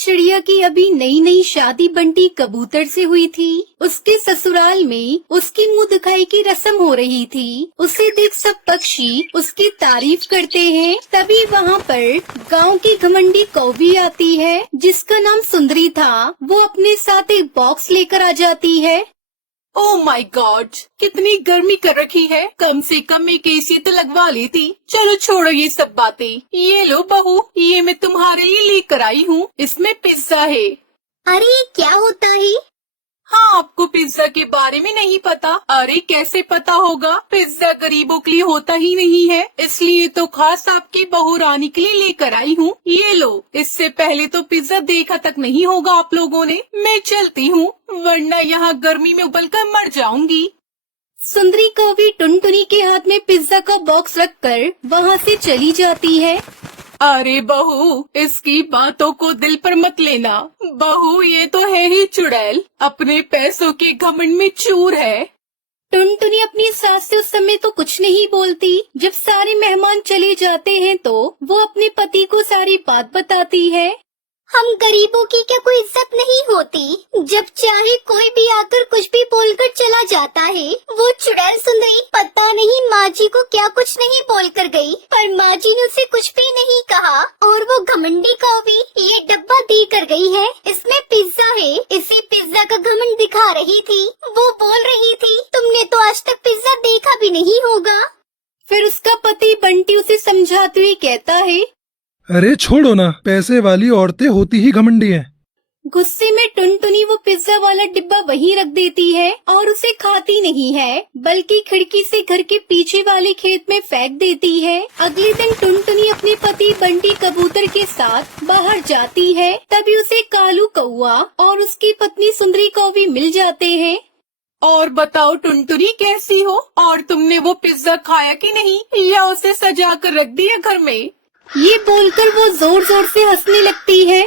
चिड़िया की अभी नई नई शादी बंटी कबूतर से हुई थी। उसके ससुराल में उसकी मुंह दिखाई की रस्म हो रही थी। उसे देख सब पक्षी उसकी तारीफ करते हैं। तभी वहाँ पर गांव की घमंडी कौवी आती है जिसका नाम सुंदरी था। वो अपने साथ एक बॉक्स लेकर आ जाती है। ओह माय गॉड, कितनी गर्मी कर रखी है। कम से कम एक एसी तो लगवा लेती। चलो छोड़ो ये सब बातें। ये लो बहू, ये मैं तुम्हारे लिए लेकर आई हूँ। इसमें पिज्जा है। अरे क्या होता है? हाँ, आपको पिज्जा के बारे में नहीं पता? अरे कैसे पता होगा, पिज्जा गरीबों के लिए होता ही नहीं है। इसलिए तो खास आपकी बहू रानी के लिए लेकर आई हूँ। ये लो। इससे पहले तो पिज्जा देखा तक नहीं होगा आप लोगों ने। मैं चलती हूँ, वरना यहाँ गर्मी में उबलकर मर जाऊंगी। सुंदरी कौवी टुनटुनी के हाथ में पिज्जा का बॉक्स रखकर वहाँ से चली जाती है। अरे बहू, इसकी बातों को दिल पर मत लेना। बहू ये तो है ही चुड़ैल, अपने पैसों के घमंड में चूर है। टुनटुनी अपनी सास से उस समय तो कुछ नहीं बोलती। जब सारे मेहमान चले जाते हैं तो वो अपने पति को सारी बात बताती है। हम गरीबों की क्या कोई इज्जत नहीं होती? जब चाहे कोई भी आकर कुछ भी बोलकर चला जाता है। वो चुड़ैल सुंदरी पता नहीं माँ जी को क्या कुछ नहीं बोलकर गई, पर माँ जी ने उसे कुछ भी नहीं कहा। और वो घमंडी कौवी ये डब्बा दे कर गई है। इसमें पिज्जा है। इसी पिज्जा का घमंड दिखा रही थी। वो बोल रही थी तुमने तो आज तक पिज्जा देखा भी नहीं होगा। फिर उसका पति बंटी उसे समझाते हुए कहता है, अरे छोड़ो ना, पैसे वाली औरतें होती ही घमंडी हैं। गुस्से में टुनटुनी वो पिज्जा वाला डिब्बा वहीं रख देती है और उसे खाती नहीं है, बल्कि खिड़की से घर के पीछे वाले खेत में फेंक देती है। अगले दिन टुनटुनी अपने पति बंटी कबूतर के साथ बाहर जाती है। तभी उसे कालू कौआ और उसकी पत्नी सुंदरी कौवी मिल जाते हैं। और बताओ टुनटुनी कैसी हो, और तुमने वो पिज्जा खाया कि नहीं, या उसे सजा कर रख दिया घर में? ये बोलकर वो जोर जोर से हंसने लगती है।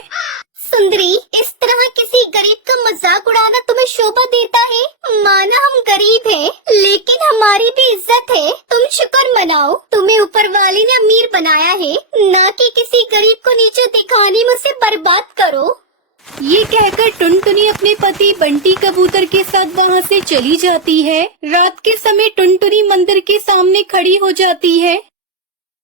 सुंदरी, इस तरह किसी गरीब का मजाक उड़ाना तुम्हें शोभा देता है? माना हम गरीब हैं, लेकिन हमारी भी इज्जत है। तुम शुक्र मनाओ, तुम्हें ऊपर वाले ने अमीर बनाया है, ना कि किसी गरीब को नीचे दिखाने में उसे बर्बाद करो। ये कहकर टुनटुनी अपने पति बंटी कबूतर के साथ वहाँ से चली जाती है। रात के समय टुनटुनी मंदिर के सामने खड़ी हो जाती है।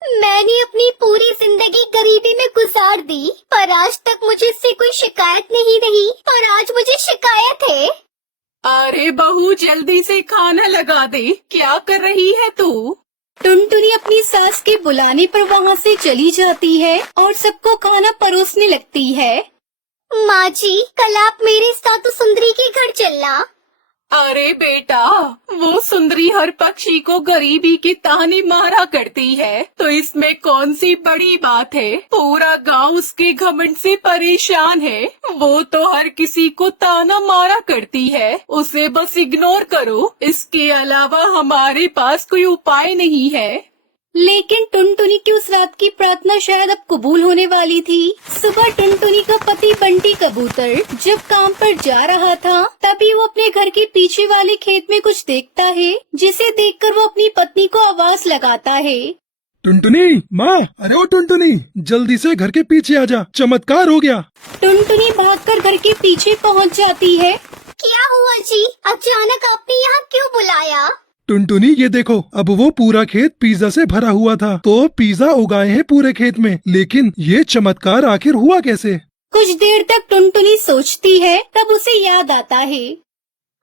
मैंने अपनी पूरी जिंदगी गरीबी में गुजार दी, पर आज तक मुझे इससे कोई शिकायत नहीं रही, और आज मुझे शिकायत है। अरे बहू, जल्दी से खाना लगा दे। क्या कर रही है तू? टुनटुनी अपनी सास के बुलाने पर वहाँ से चली जाती है और सबको खाना परोसने लगती है। माँ जी, कल आप मेरे साथ सुंदरी के घर चलना। अरे बेटा, वो सुंदरी हर पक्षी को गरीबी के ताने मारा करती है, तो इसमें कौन सी बड़ी बात है? पूरा गांव उसके घमंड से परेशान है। वो तो हर किसी को ताना मारा करती है, उसे बस इग्नोर करो। इसके अलावा हमारे पास कोई उपाय नहीं है। लेकिन टुनटुनी की उस रात की प्रार्थना शायद अब कबूल होने वाली थी। सुबह टुनटुनी का पति बंटी कबूतर जब काम पर जा रहा था, तभी वो अपने घर के पीछे वाले खेत में कुछ देखता है, जिसे देखकर वो अपनी पत्नी को आवाज लगाता है। टुनटुनी माँ, अरे ओ टुनटुनी, जल्दी से घर के पीछे आजा, चमत्कार हो गया। टुनटुनी भागकर घर के पीछे पहुंच जाती है। क्या हुआ जी? अचानक आपने यहाँ क्यों बुलाया? टुनटुनी ये देखो, अब वो पूरा खेत पिज्जा से भरा हुआ था, तो पिज्जा उगाए हैं पूरे खेत में, लेकिन ये चमत्कार आखिर हुआ कैसे? कुछ देर तक टुनटुनी सोचती है, तब उसे याद आता है।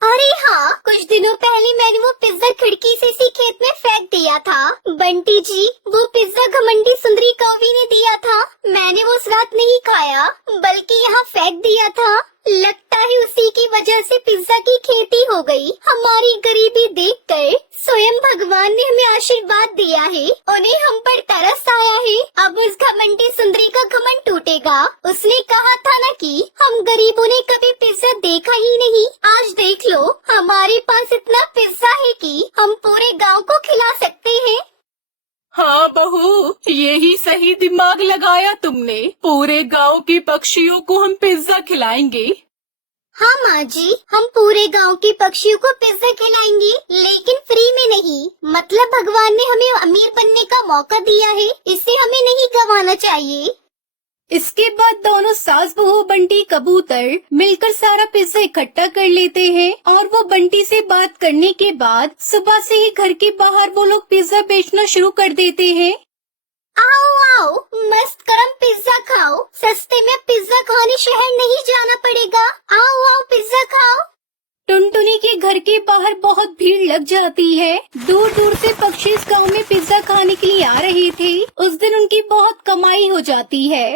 अरे हाँ, कुछ दिनों पहले मैंने वो पिज्जा खिड़की से इसी खेत में फेंक दिया था। बंटी जी, वो पिज्जा घमंडी सुंदरी कौवी ने दिया था। मैंने वो उस रात नहीं खाया, बल्कि यहाँ फेंक दिया था। लगता है उसी की वजह से पिज्जा की खेती हो गई। हमारी गरीबी देखकर स्वयं भगवान ने हमें आशीर्वाद दिया है, उन्हें हम पर तरस आया है। अब इस घमंडी सुंदरी का घमंड टूटेगा। उसने कहा था ना कि हम गरीबों ने कभी पिज्जा देखा ही नहीं। आज देख लो, हमारे पास इतना पिज्जा है कि हम पूरे गांव को खिला सकते हैं। हाँ बहू, यही सही दिमाग लगाया तुमने। पूरे गांव के पक्षियों को हम पिज्जा खिलाएंगे। हाँ माँ जी, हम पूरे गांव के पक्षियों को पिज्जा खिलाएंगे, लेकिन फ्री में नहीं। मतलब भगवान ने हमें अमीर बनने का मौका दिया है, इसे हमें नहीं गंवाना चाहिए। इसके बाद दोनों सास बहू बंटी कबूतर मिलकर सारा पिज्जा इकट्ठा कर लेते हैं और वो बंटी से बात करने के बाद सुबह से ही घर के बाहर वो लोग पिज्जा बेचना शुरू कर देते हैं। आओ आओ, मस्त गरम पिज्जा खाओ। सस्ते में पिज्जा खाने शहर नहीं जाना पड़ेगा। आओ आओ, पिज्जा खाओ। टुनटुनी के घर के बाहर बहुत भीड़ लग जाती है। दूर दूर से पक्षी इस गाँव में पिज्जा खाने के लिए आ रहे थे। उस दिन उनकी बहुत कमाई हो जाती है।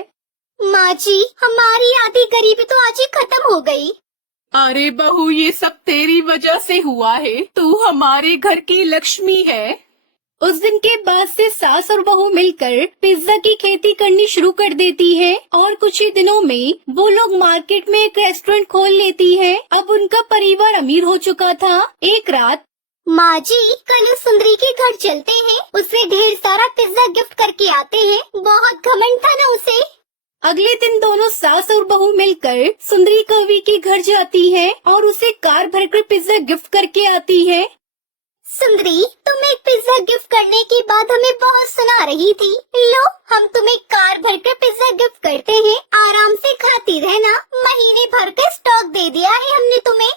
माँ जी, हमारी आधी गरीबी तो आज ही खत्म हो गई। अरे बहू, ये सब तेरी वजह से हुआ है। तू हमारे घर की लक्ष्मी है। उस दिन के बाद से सास और बहू मिलकर पिज्जा की खेती करनी शुरू कर देती है और कुछ ही दिनों में वो लोग मार्केट में एक रेस्टोरेंट खोल लेती है। अब उनका परिवार अमीर हो चुका था। एक रात, माँ जी, कल सुंदरी के घर चलते हैं, उसे ढेर सारा पिज्जा गिफ्ट करके आते हैं। बहुत घमंड था ना उसे। अगले दिन दोनों सास और बहू मिलकर सुंदरी कवि के घर जाती है और उसे कार भरकर पिज्जा गिफ्ट करके आती है। सुंदरी, तुम एक पिज्जा गिफ्ट करने के बाद हमें बहुत सुना रही थी। लो, हम तुम्हें कार भरकर पिज्जा गिफ्ट करते हैं। आराम से खाती रहना। महीने भर का स्टॉक दे दिया है हमने तुम्हें।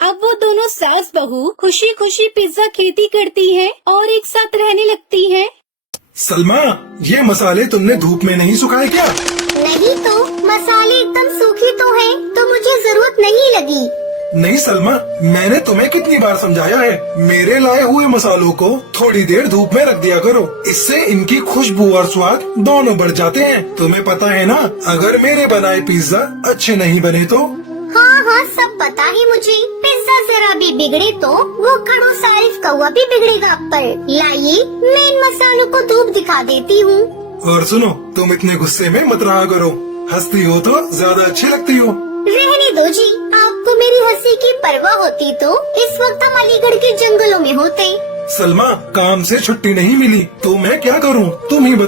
अब वो दोनों सास बहू खुशी खुशी पिज्जा खेती करती है और एक साथ रहने लगती है। सलमा, ये मसाले तुमने धूप में नहीं सुखाए क्या? नहीं तो, मसाले एकदम सूखे तो हैं, तो मुझे जरूरत नहीं लगी। नहीं सलमा, मैंने तुम्हें कितनी बार समझाया है, मेरे लाए हुए मसालों को थोड़ी देर धूप में रख दिया करो। इससे इनकी खुशबू और स्वाद दोनों बढ़ जाते हैं। तुम्हें पता है ना, अगर मेरे बनाए पिज्जा अच्छे नहीं बने तो? हाँ हाँ, सब पता है मुझे। पिज्जा जरा भी बिगड़े तो वो खड़ो सारिफ कौवा भी बिगड़ेगा। पर लाइए, मैं इन मसालों को धूप दिखा देती हूँ। और सुनो, तुम इतने गुस्से में मत रहा करो। हंसती हो तो ज्यादा अच्छी लगती हो। रहने दो जी, आपको मेरी हंसी की परवाह होती तो इस वक्त हम अलीगढ़ के जंगलों में होते। सलमा, काम से छुट्टी नहीं मिली तो मैं क्या करूं? तुम ही